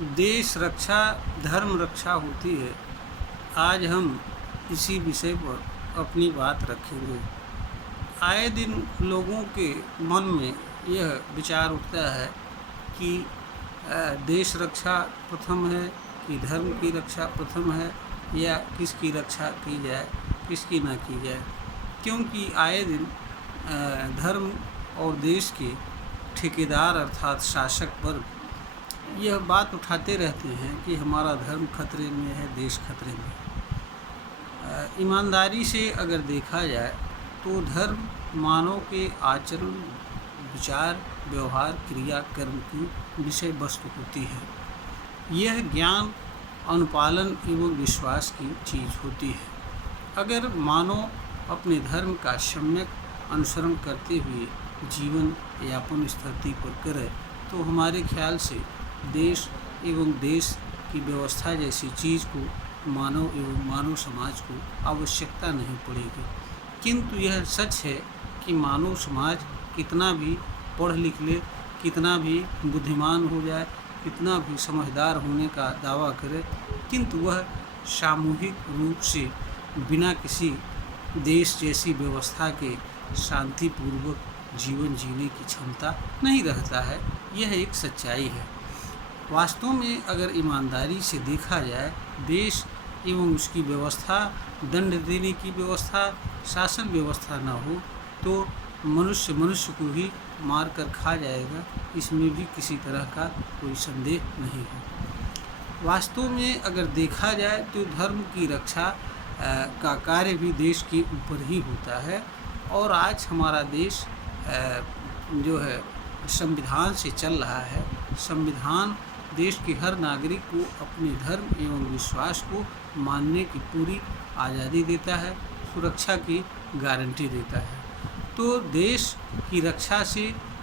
देश रक्षा धर्म रक्षा होती है। आज हम इसी विषय पर अपनी बात रखेंगे। आए दिन लोगों के मन में यह विचार उठता है कि देश रक्षा प्रथम है कि धर्म की रक्षा प्रथम है, या किसकी रक्षा की जाए किसकी ना की जाए। क्योंकि आए दिन धर्म और देश के ठेकेदार अर्थात शासक वर्ग यह बात उठाते रहते हैं कि हमारा धर्म खतरे में है, देश खतरे में। ईमानदारी से अगर देखा जाए तो धर्म मानव के आचरण, विचार, व्यवहार, क्रिया, कर्म की विषय वस्तु होती है। यह ज्ञान, अनुपालन एवं विश्वास की चीज़ होती है। अगर मानव अपने धर्म का सम्यक अनुसरण करते हुए जीवन यापन इस धरती पर करे तो हमारे ख्याल से देश एवं देश की व्यवस्था जैसी चीज़ को मानव एवं मानव समाज को आवश्यकता नहीं पड़ेगी। किंतु यह सच है कि मानव समाज कितना भी पढ़ लिख ले, कितना भी बुद्धिमान हो जाए, कितना भी समझदार होने का दावा करे, किंतु वह सामूहिक रूप से बिना किसी देश जैसी व्यवस्था के शांतिपूर्वक जीवन जीने की क्षमता नहीं रखता है। यह एक सच्चाई है। वास्तव में अगर ईमानदारी से देखा जाए, देश एवं उसकी व्यवस्था, दंड देने की व्यवस्था, शासन व्यवस्था न हो तो मनुष्य को ही मार कर खा जाएगा, इसमें भी किसी तरह का कोई संदेह नहीं है। वास्तव में अगर देखा जाए तो धर्म की रक्षा का कार्य भी देश के ऊपर ही होता है। और आज हमारा देश जो है संविधान से चल रहा है। संविधान देश के हर नागरिक को अपने धर्म एवं विश्वास को मानने की पूरी आज़ादी देता है, सुरक्षा की गारंटी देता है। तो देश की रक्षा से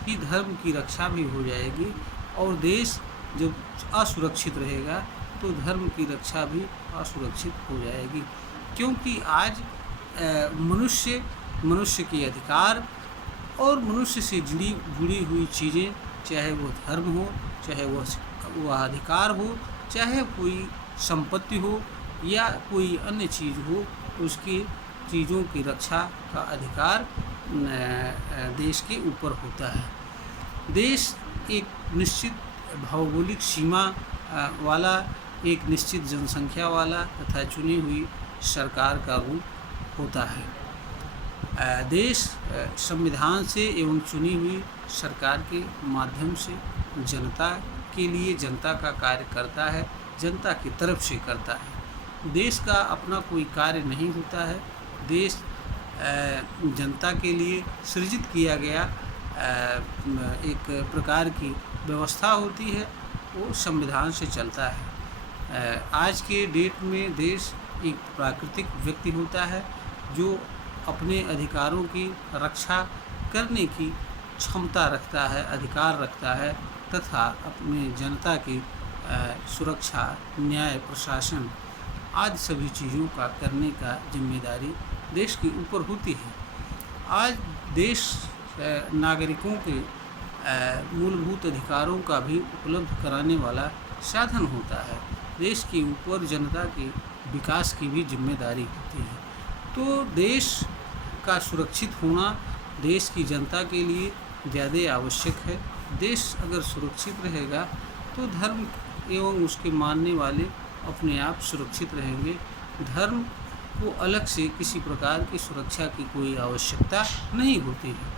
ही धर्म की रक्षा भी हो जाएगी, और देश जब असुरक्षित रहेगा तो धर्म की रक्षा भी असुरक्षित हो जाएगी। क्योंकि आज मनुष्य के अधिकार और मनुष्य से जुड़ी हुई चीज़ें, चाहे वो धर्म हो, चाहे वह अधिकार हो, चाहे कोई संपत्ति हो या कोई अन्य चीज़ हो, उसकी चीज़ों की रक्षा का अधिकार देश के ऊपर होता है। देश एक निश्चित भौगोलिक सीमा वाला, एक निश्चित जनसंख्या वाला तथा चुनी हुई सरकार का रूप होता है। देश संविधान से एवं चुनी हुई सरकार के माध्यम से जनता के लिए जनता का कार्य करता है, जनता की तरफ से करता है। देश का अपना कोई कार्य नहीं होता है। देश जनता के लिए सृजित किया गया एक प्रकार की व्यवस्था होती है, वो संविधान से चलता है। आज के डेट में देश एक प्राकृतिक व्यक्ति होता है जो अपने अधिकारों की रक्षा करने की क्षमता रखता है, अधिकार रखता है, तथा अपने जनता की सुरक्षा, न्याय, प्रशासन आदि सभी चीज़ों का करने का जिम्मेदारी देश के ऊपर होती है। आज देश नागरिकों के मूलभूत अधिकारों का भी उपलब्ध कराने वाला साधन होता है। देश के ऊपर जनता के विकास की भी जिम्मेदारी होती है। तो देश का सुरक्षित होना देश की जनता के लिए ज़्यादा आवश्यक है। देश अगर सुरक्षित रहेगा तो धर्म एवं उसके मानने वाले अपने आप सुरक्षित रहेंगे। धर्म को अलग से किसी प्रकार की सुरक्षा की कोई आवश्यकता नहीं होती है।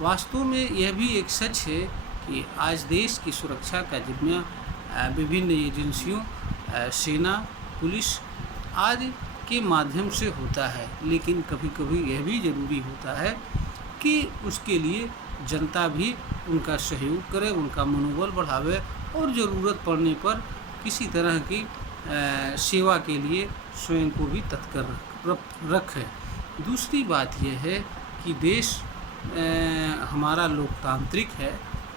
वास्तव में यह भी एक सच है कि आज देश की सुरक्षा का जिम्मा विभिन्न एजेंसियों, सेना, पुलिस आदि के माध्यम से होता है। लेकिन कभी कभी यह भी ज़रूरी होता है कि उसके लिए जनता भी उनका सहयोग करे, उनका मनोबल बढ़ावे और ज़रूरत पड़ने पर किसी तरह की सेवा के लिए स्वयं को भी तत्पर रखे। दूसरी बात यह है कि देश हमारा लोकतांत्रिक है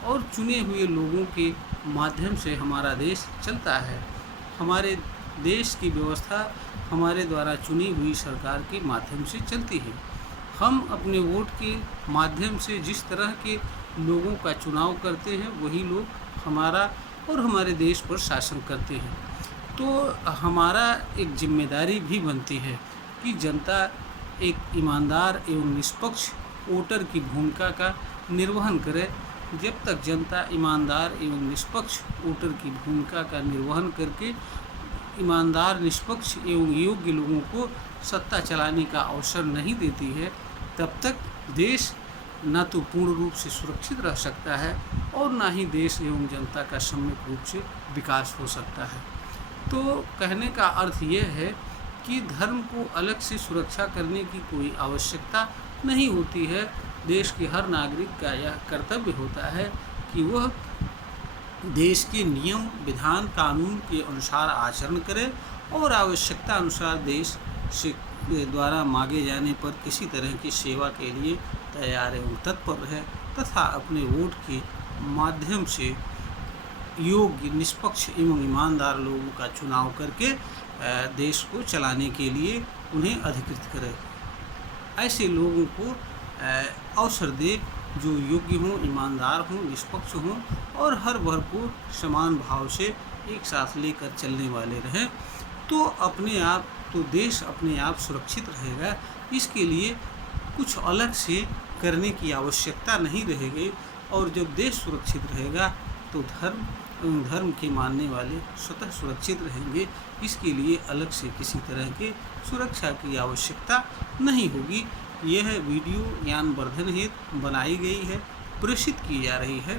और चुने हुए लोगों के माध्यम से हमारा देश चलता है। हमारे देश की व्यवस्था हमारे द्वारा चुनी हुई सरकार के माध्यम से चलती है। हम अपने वोट के माध्यम से जिस तरह के लोगों का चुनाव करते हैं, वही लोग हमारा और हमारे देश पर शासन करते हैं। तो हमारा एक जिम्मेदारी भी बनती है कि जनता एक ईमानदार एवं निष्पक्ष वोटर की भूमिका का निर्वहन करे। जब तक जनता ईमानदार एवं निष्पक्ष वोटर की भूमिका का निर्वहन करके ईमानदार, निष्पक्ष एवं योग्य लोगों को सत्ता चलाने का अवसर नहीं देती है, तब तक देश न तो पूर्ण रूप से सुरक्षित रह सकता है और ना ही देश एवं जनता का सम्यक रूप से विकास हो सकता है। तो कहने का अर्थ यह है कि धर्म को अलग से सुरक्षा करने की कोई आवश्यकता नहीं होती है। देश के हर नागरिक का यह कर्तव्य होता है कि वह देश के नियम, विधान, कानून के अनुसार आचरण करे और आवश्यकता अनुसार देश से द्वारा मांगे जाने पर किसी तरह की सेवा के लिए तैयार एवं तत्पर रहे तथा अपने वोट के माध्यम से योग्य, निष्पक्ष एवं ईमानदार लोगों का चुनाव करके देश को चलाने के लिए उन्हें अधिकृत करे। ऐसे लोगों को अवसर दे जो योग्य हों, ईमानदार हों, निष्पक्ष हों और हर वर्ग को समान भाव से एक साथ लेकर चलने वाले रहें। तो अपने आप तो देश अपने आप सुरक्षित रहेगा। इसके लिए कुछ अलग से करने की आवश्यकता नहीं रहेगी और जब देश सुरक्षित रहेगा तो धर्म के मानने वाले स्वतः सुरक्षित रहेंगे। इसके लिए अलग से किसी तरह के सुरक्षा की आवश्यकता नहीं होगी। यह वीडियो ज्ञानवर्धन हेतु बनाई गई है, प्रेषित की जा रही है।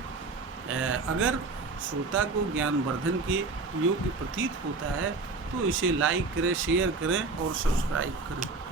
अगर श्रोता को ज्ञानवर्धन के योग्य प्रतीत होता है तो इसे लाइक करें, शेयर करें और सब्सक्राइब करें।